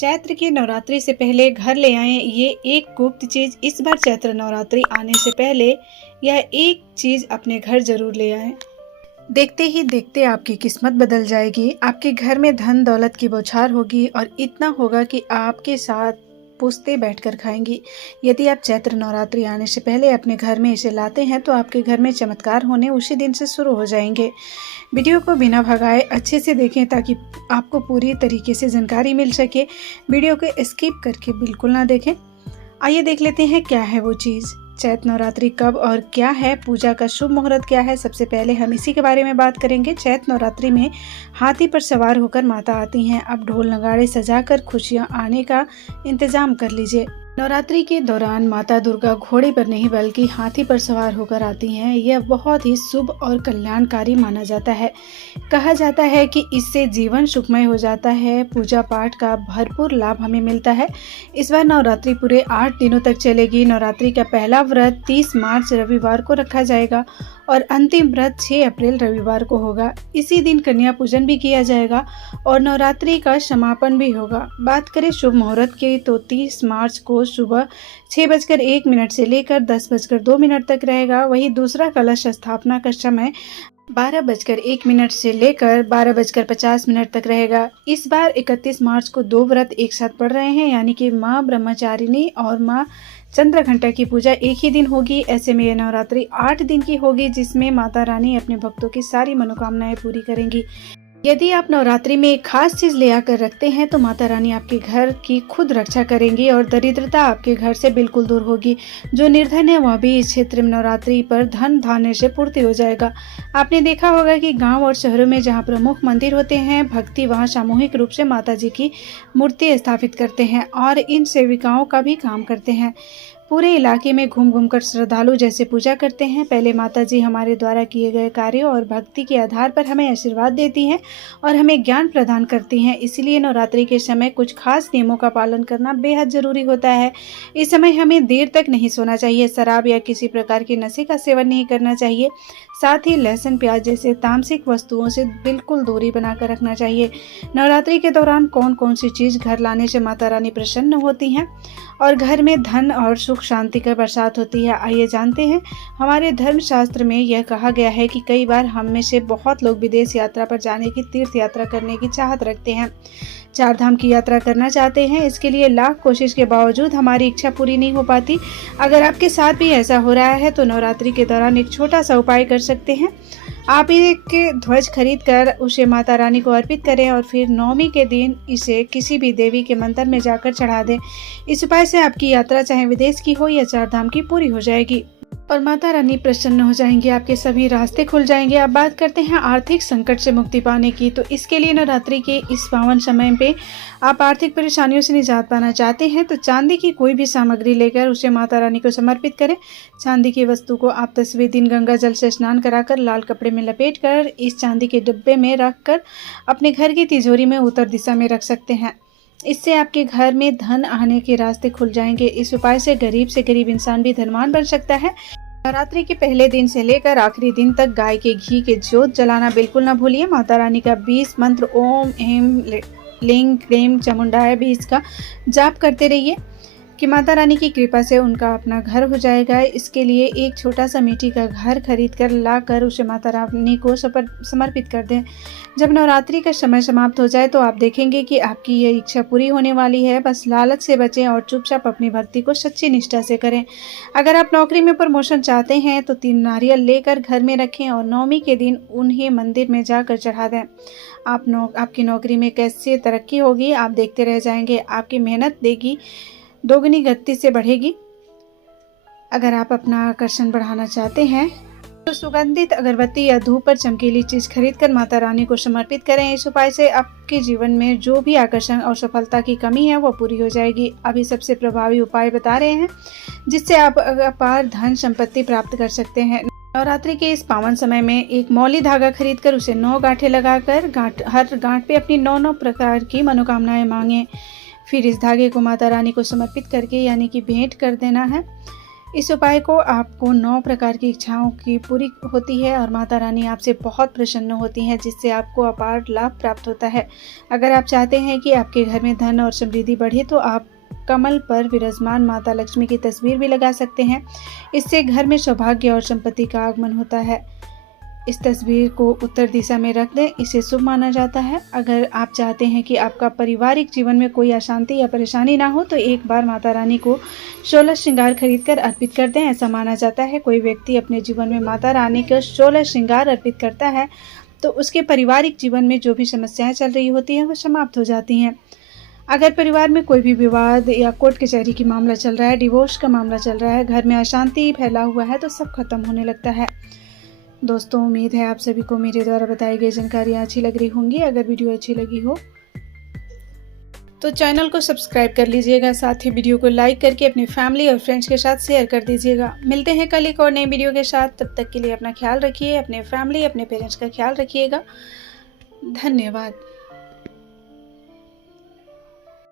चैत्र के नवरात्रि से पहले घर ले आएं ये एक गुप्त चीज। इस बार चैत्र नवरात्रि आने से पहले यह एक चीज अपने घर जरूर ले आएं। देखते ही देखते आपकी किस्मत बदल जाएगी। आपके घर में धन दौलत की बौछार होगी और इतना होगा कि आपके साथ पूछते बैठकर खाएंगी। यदि आप चैत्र नवरात्रि आने से पहले अपने घर में इसे लाते हैं तो आपके घर में चमत्कार होने उसी दिन से शुरू हो जाएंगे। वीडियो को बिना भगाए अच्छे से देखें ताकि आपको पूरी तरीके से जानकारी मिल सके। वीडियो को स्किप करके बिल्कुल ना देखें। आइए देख लेते हैं क्या है वो चीज़। चैत्र नवरात्रि कब और क्या है, पूजा का शुभ मुहूर्त क्या है, सबसे पहले हम इसी के बारे में बात करेंगे। चैत्र नवरात्रि में हाथी पर सवार होकर माता आती हैं। अब ढोल नगाड़े सजाकर खुशियां आने का इंतजाम कर लीजिए। नवरात्रि के दौरान माता दुर्गा घोड़े पर नहीं बल्कि हाथी पर सवार होकर आती हैं। यह बहुत ही शुभ और कल्याणकारी माना जाता है। कहा जाता है कि इससे जीवन सुखमय हो जाता है। पूजा पाठ का भरपूर लाभ हमें मिलता है। इस बार नवरात्रि पूरे 8 दिनों तक चलेगी। नवरात्रि का पहला व्रत 30 मार्च रविवार को रखा जाएगा और अंतिम व्रत 6 अप्रैल रविवार को होगा। इसी दिन कन्या पूजन भी किया जाएगा और नवरात्रि का समापन भी होगा। बात करें शुभ मुहूर्त की तो 30 मार्च को सुबह 6:01 से लेकर 10:02 तक रहेगा। वहीं दूसरा कलश स्थापना का समय 12:01 से लेकर 12:50 तक रहेगा। इस बार 31 मार्च को 2 व्रत एक साथ पड़ रहे हैं, यानी कि माँ ब्रह्मचारिणी और माँ चंद्रघंटा की पूजा एक ही दिन होगी। ऐसे में यह नवरात्रि 8 दिन की होगी जिसमें माता रानी अपने भक्तों की सारी मनोकामनाएं पूरी करेंगी। यदि आप नवरात्रि में एक खास चीज ले आकर रखते हैं तो माता रानी आपके घर की खुद रक्षा करेंगी और दरिद्रता आपके घर से बिल्कुल दूर होगी। जो निर्धन है वह भी इस क्षेत्र में नवरात्रि पर धन धान्य से पूर्ति हो जाएगा। आपने देखा होगा कि गांव और शहरों में जहां प्रमुख मंदिर होते हैं, भक्ति वहां सामूहिक रूप से माता जी की मूर्ति स्थापित करते हैं और इन सेविकाओं का भी काम करते हैं। पूरे इलाके में घूम घूम कर श्रद्धालु जैसे पूजा करते हैं। पहले माता जी हमारे द्वारा किए गए कार्यों और भक्ति के आधार पर हमें आशीर्वाद देती हैं और हमें ज्ञान प्रदान करती हैं। इसलिए नवरात्रि के समय कुछ खास नियमों का पालन करना बेहद जरूरी होता है। इस समय हमें देर तक नहीं सोना चाहिए, शराब या किसी प्रकार के नशे का सेवन नहीं करना चाहिए। साथ ही लहसुन प्याज जैसे तामसिक वस्तुओं से बिल्कुल दूरी बनाकर रखना चाहिए। नवरात्रि के दौरान कौन कौन सी चीज़ घर लाने से माता रानी प्रसन्न होती हैं और घर में धन और सुख शांति का बरसात होती है, आइए जानते हैं। हमारे धर्मशास्त्र में यह कहा गया है कि कई बार हम में से बहुत लोग विदेश यात्रा पर जाने की, तीर्थ यात्रा करने की चाहत रखते हैं, 4 धाम की यात्रा करना चाहते हैं। इसके लिए लाख कोशिश के बावजूद हमारी इच्छा पूरी नहीं हो पाती। अगर आपके साथ भी ऐसा हो रहा है तो नवरात्रि के दौरान एक छोटा सा उपाय कर सकते हैं। आप एक ध्वज खरीद कर उसे माता रानी को अर्पित करें और फिर नवमी के दिन इसे किसी भी देवी के मंदिर में जाकर चढ़ा दें। इस उपाय से आपकी यात्रा चाहे विदेश की हो या 4 धाम की पूरी हो जाएगी और माता रानी प्रसन्न हो जाएंगी। आपके सभी रास्ते खुल जाएंगे। अब बात करते हैं आर्थिक संकट से मुक्ति पाने की। तो इसके लिए नवरात्रि के इस पावन समय पे आप आर्थिक परेशानियों से निजात पाना चाहते हैं तो चांदी की कोई भी सामग्री लेकर उसे माता रानी को समर्पित करें। चांदी की वस्तु को आप 10वें दिन गंगा जल से स्नान कराकर लाल कपड़े में लपेटकर इस चांदी के डिब्बे में रखकर अपने घर की तिजोरी में उत्तर दिशा में रख सकते हैं। इससे आपके घर में धन आने के रास्ते खुल जाएंगे। इस उपाय से गरीब इंसान भी धनवान बन सकता है। नवरात्रि के पहले दिन से लेकर आखिरी दिन तक गाय के घी के जोत जलाना बिल्कुल ना भूलिए। माता रानी का 20 मंत्र ओम एम लिंग क्लीम चामुंडाय भी इसका जाप करते रहिए कि माता रानी की कृपा से उनका अपना घर हो जाएगा। इसके लिए एक छोटा सा मिट्टी का घर खरीद कर ला कर उसे माता रानी को समर्पित कर दें। जब नवरात्रि का समय समाप्त हो जाए तो आप देखेंगे कि आपकी यह इच्छा पूरी होने वाली है। बस लालच से बचें और चुपचाप अपनी भक्ति को सच्ची निष्ठा से करें। अगर आप नौकरी में प्रमोशन चाहते हैं तो 3 नारियल लेकर घर में रखें और नवमी के दिन उन्हें मंदिर में जाकर चढ़ा दें। आपकी नौकरी में कैसे तरक्की होगी आप देखते रह जाएंगे। आपकी मेहनत देगी दोगुनी गति से बढ़ेगी। अगर आप अपना आकर्षण बढ़ाना चाहते हैं तो सुगंधित अगरबत्ती या धूप पर चमकीली चीज खरीदकर माता रानी को समर्पित करें। इस उपाय से आपके जीवन में जो भी आकर्षण और सफलता की कमी है वो पूरी हो जाएगी। अभी सबसे प्रभावी उपाय बता रहे हैं जिससे आप अपार धन संपत्ति प्राप्त कर सकते हैं। नवरात्रि के इस पावन समय में एक मौली धागा खरीदकर उसे 9 गांठें लगाकर हर गांठ पे अपनी 9 प्रकार की मनोकामनाएं मांगें। फिर इस धागे को माता रानी को समर्पित करके यानी कि भेंट कर देना है। इस उपाय को आपको 9 प्रकार की इच्छाओं की पूरी होती है और माता रानी आपसे बहुत प्रसन्न होती हैं, जिससे आपको अपार लाभ प्राप्त होता है। अगर आप चाहते हैं कि आपके घर में धन और समृद्धि बढ़े तो आप कमल पर विराजमान माता लक्ष्मी की तस्वीर भी लगा सकते हैं। इससे घर में सौभाग्य और संपत्ति का आगमन होता है। इस तस्वीर को उत्तर दिशा में रख दें, इसे शुभ माना जाता है। अगर आप चाहते हैं कि आपका पारिवारिक जीवन में कोई अशांति या परेशानी ना हो तो एक बार माता रानी को 16 श्रृंगार खरीदकर अर्पित कर दें। ऐसा माना जाता है कोई व्यक्ति अपने जीवन में माता रानी को 16 श्रृंगार अर्पित करता है तो उसके पारिवारिक जीवन में जो भी समस्याएं चल रही होती हैं वो समाप्त हो जाती हैं। अगर परिवार में कोई भी विवाद या कोर्ट कचहरी की मामला चल रहा है, डिवोर्स का मामला चल रहा है, घर में अशांति फैला हुआ है तो सब खत्म होने लगता है। दोस्तों, उम्मीद है आप सभी को मेरे द्वारा बताई गई जानकारियाँ अच्छी लग रही होंगी। अगर वीडियो अच्छी लगी हो तो चैनल को सब्सक्राइब कर लीजिएगा, साथ ही वीडियो को लाइक करके अपनी फैमिली और फ्रेंड्स के साथ शेयर कर दीजिएगा। मिलते हैं कल एक और नई वीडियो के साथ। तब तक के लिए अपना ख्याल रखिए, अपने फैमिली अपने पेरेंट्स का ख्याल रखिएगा। धन्यवाद।